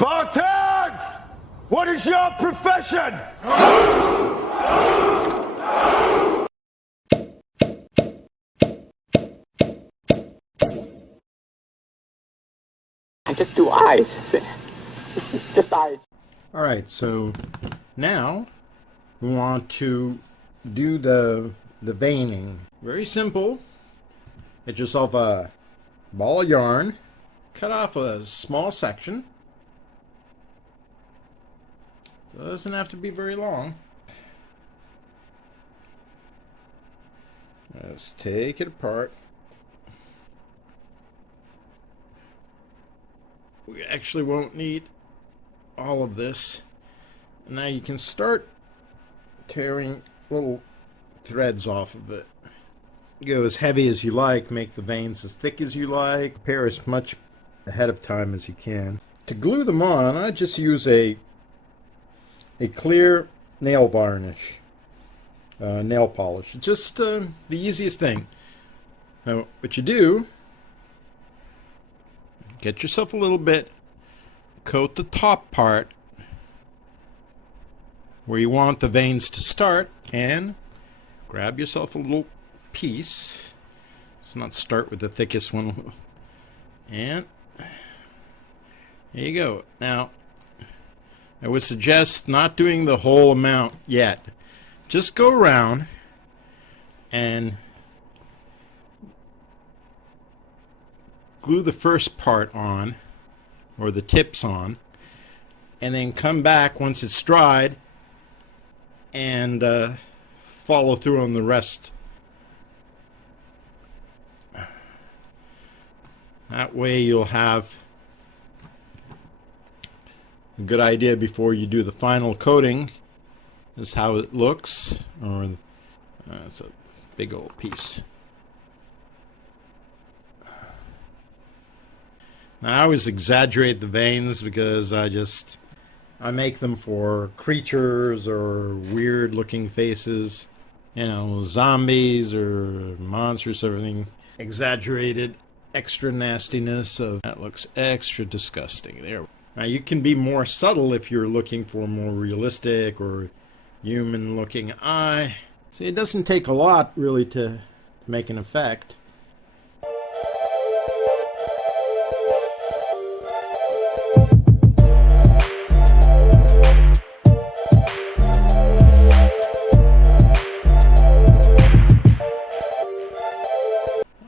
Spartans! What is your profession? I just do eyes. It's just eyes. Alright, so now we want to do the veining. Very simple. Get yourself a ball of yarn, cut off a small section. So it doesn't have to be very long. Let's take it apart. We actually won't need all of this. Now you can start tearing little threads off of it. Go as heavy as you like, make the veins as thick as you like, prepare as much ahead of time as you can. To glue them on, I just use a clear nail varnish, nail polish. It's just the easiest thing. Now what you do, get yourself a little bit, coat the top part where you want the veins to start, and grab yourself a little piece. Let's not start with the thickest one. And there you go. Now, I would suggest not doing the whole amount yet. Just go around and glue the first part on, or the tips on, and then come back once it's dried and follow through on the rest. That way you'll have a good idea before you do the final coating. This is how it looks. Or it's a big old piece. Now, I always exaggerate the veins because I make them for creatures or weird looking faces, you know, zombies or monsters, everything exaggerated, extra nastiness of that looks extra disgusting. There. Now you can be more subtle if you're looking for a more realistic or human looking eye. See, it doesn't take a lot really to make an effect.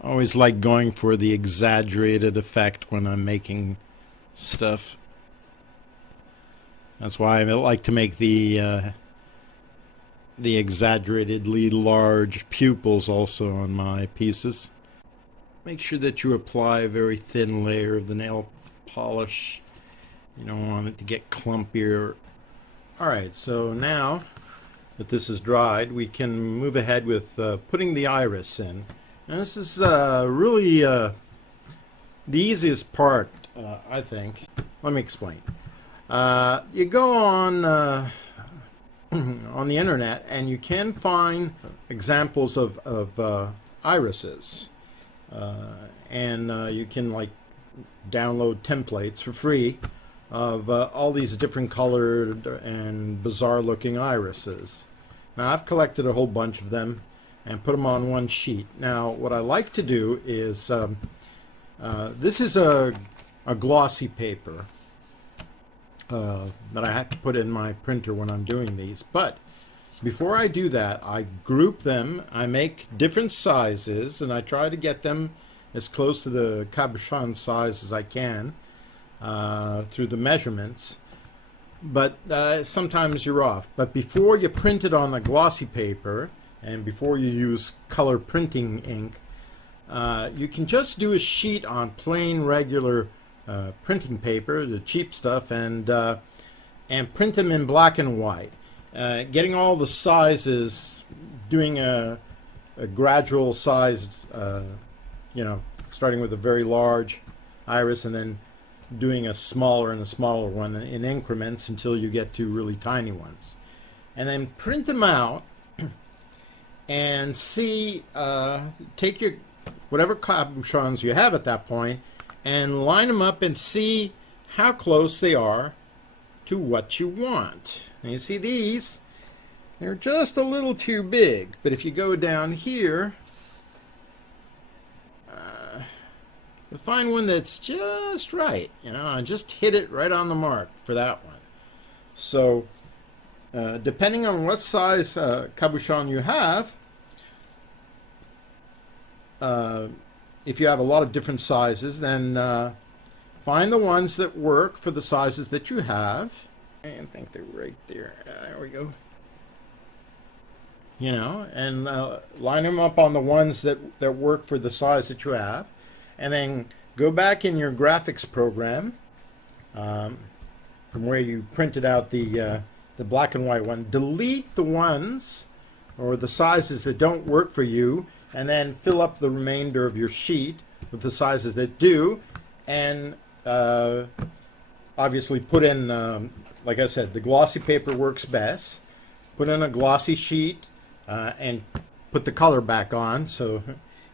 Always like going for the exaggerated effect when I'm making stuff. That's why I like to make the exaggeratedly large pupils also on my pieces. Make sure that you apply a very thin layer of the nail polish. You don't want it to get clumpier. Alright, so now that this is dried, we can move ahead with putting the iris in. And this is really the easiest part, I think. Let me explain. You go on the internet and you can find examples of irises, and you can like download templates for free of all these different colored and bizarre looking irises. Now I've collected a whole bunch of them and put them on one sheet. Now what I like to do is this is a glossy paper that I have to put in my printer when I'm doing these, but before I do that I group them, I make different sizes, and I try to get them as close to the cabochon size as I can through the measurements, but sometimes you're off. But before you print it on the glossy paper and before you use color printing ink, you can just do a sheet on plain regular printing paper, the cheap stuff, and print them in black and white. Getting all the sizes, doing a gradual sized, you know, starting with a very large iris and then doing a smaller and a smaller one in increments until you get to really tiny ones. And then print them out and see, take your whatever cabochons you have at that point and line them up and see how close they are to what you want. And you see these, they're just a little too big. But if you go down here, you'll find one that's just right. You know, I just hit it right on the mark for that one. So depending on what size cabochon you have, if you have a lot of different sizes, then find the ones that work for the sizes that you have. I think they're right there. There we go. You know, and line them up on the ones that work for the size that you have. And then go back in your graphics program from where you printed out the black and white one. Delete the ones or the sizes that don't work for you, and then fill up the remainder of your sheet with the sizes that do. And obviously put in, like I said, the glossy paper works best. Put in a glossy sheet and put the color back on, so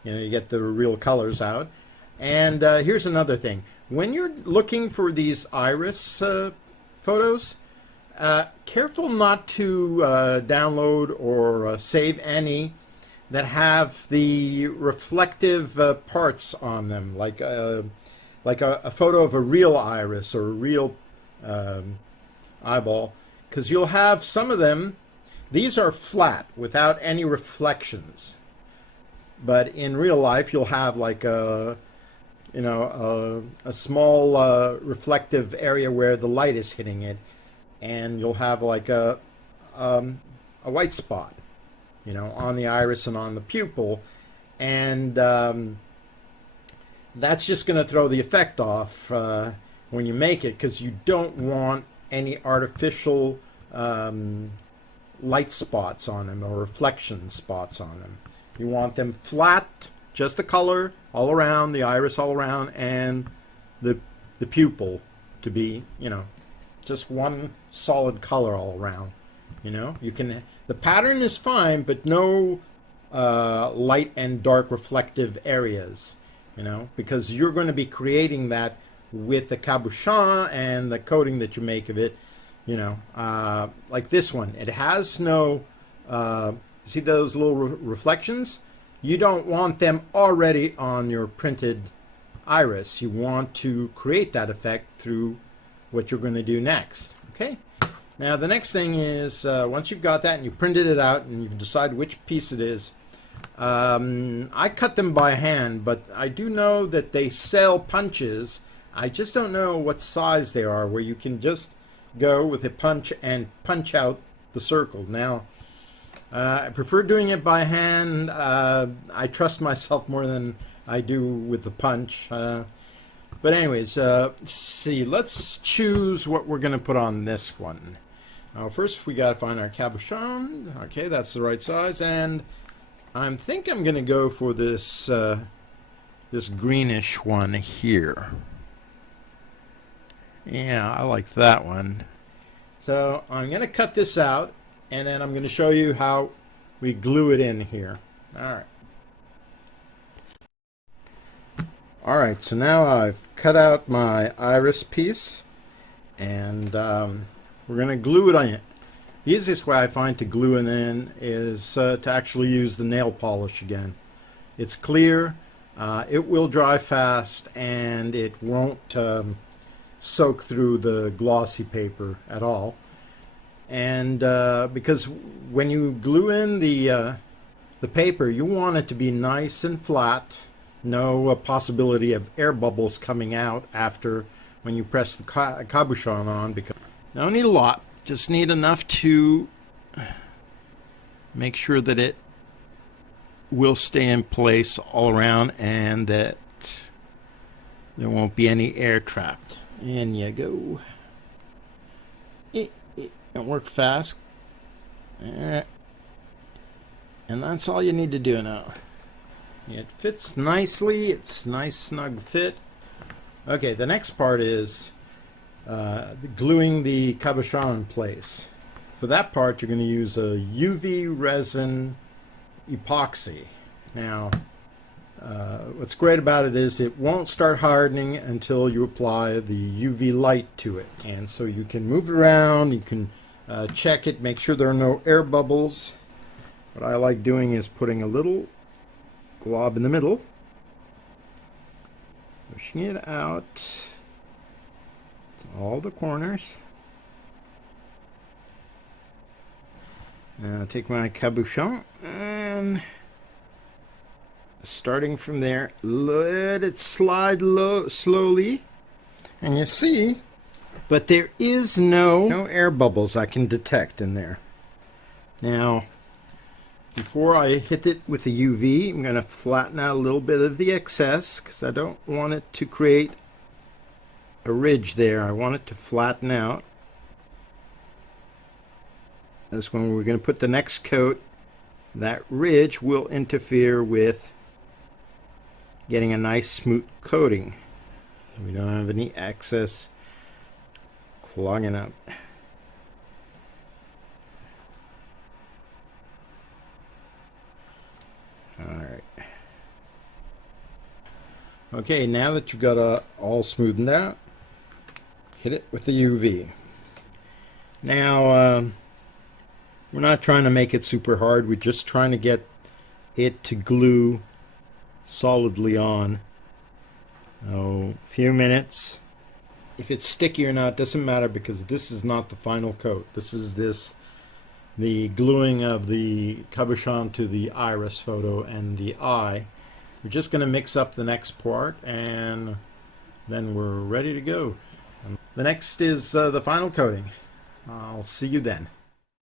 you know you get the real colors out. And here's another thing: when you're looking for these iris photos, careful not to download or save any that have the reflective parts on them, like a photo of a real iris or a real eyeball, because you'll have some of them. These are flat without any reflections, but in real life you'll have like a small reflective area where the light is hitting it, and you'll have like a white spot, you know, on the iris and on the pupil, and that's just going to throw the effect off when you make it, because you don't want any artificial light spots on them or reflection spots on them. You want them flat, just the color all around, the iris all around, and the pupil to be, you know, just one solid color all around. You know, you can, the pattern is fine, but no light and dark reflective areas, you know, because you're going to be creating that with the cabochon and the coating that you make of it. You know, like this one, it has no, see those little reflections? You don't want them already on your printed iris. You want to create that effect through what you're going to do next. Okay? Now the next thing is, once you've got that and you printed it out and you decide which piece it is, I cut them by hand, but I do know that they sell punches. I just don't know what size they are, where you can just go with a punch and punch out the circle. Now, I prefer doing it by hand. I trust myself more than I do with the punch. But anyways, see, let's choose what we're going to put on this one. First, we got to find our cabochon. Okay, that's the right size, and I think I'm going to go for this this greenish one here. Yeah, I like that one. So I'm going to cut this out, and then I'm going to show you how we glue it in here. Alright. Alright, so now I've cut out my iris piece, and we're going to glue it on. The easiest way I find to glue it in is to actually use the nail polish again. It's clear, it will dry fast, and it won't soak through the glossy paper at all. And because when you glue in the paper, you want it to be nice and flat, no possibility of air bubbles coming out after when you press the cabochon on. Because don't need a lot, just need enough to make sure that it will stay in place all around and that there won't be any air trapped. In you go. It work fast. And that's all you need to do now. It fits nicely. It's nice snug fit. Okay, the next part is gluing the cabochon in place. For that part, you're going to use a UV resin epoxy. Now, What's great about it is it won't start hardening until you apply the UV light to it. And so you can move it around, you can check it, make sure there are no air bubbles. What I like doing is putting a little glob in the middle, pushing it out to all the corners. Now take my cabochon and starting from there, let it slide slowly, and you see, but there is no air bubbles I can detect in there. Now, before I hit it with the UV, I'm going to flatten out a little bit of the excess because I don't want it to create a ridge there. I want it to flatten out. That's when we're going to put the next coat. That ridge will interfere with getting a nice smooth coating. We don't have any excess clogging up. Alright. Okay, now that you've got all smoothened out, hit it with the UV. Now, we're not trying to make it super hard, we're just trying to get it to glue solidly on. A few minutes. If it's sticky or not doesn't matter, because this is not the final coat. This is the gluing of the cabochon to the iris photo and the eye. We're just going to mix up the next part and then we're ready to go. The next is the final coating. I'll see you then.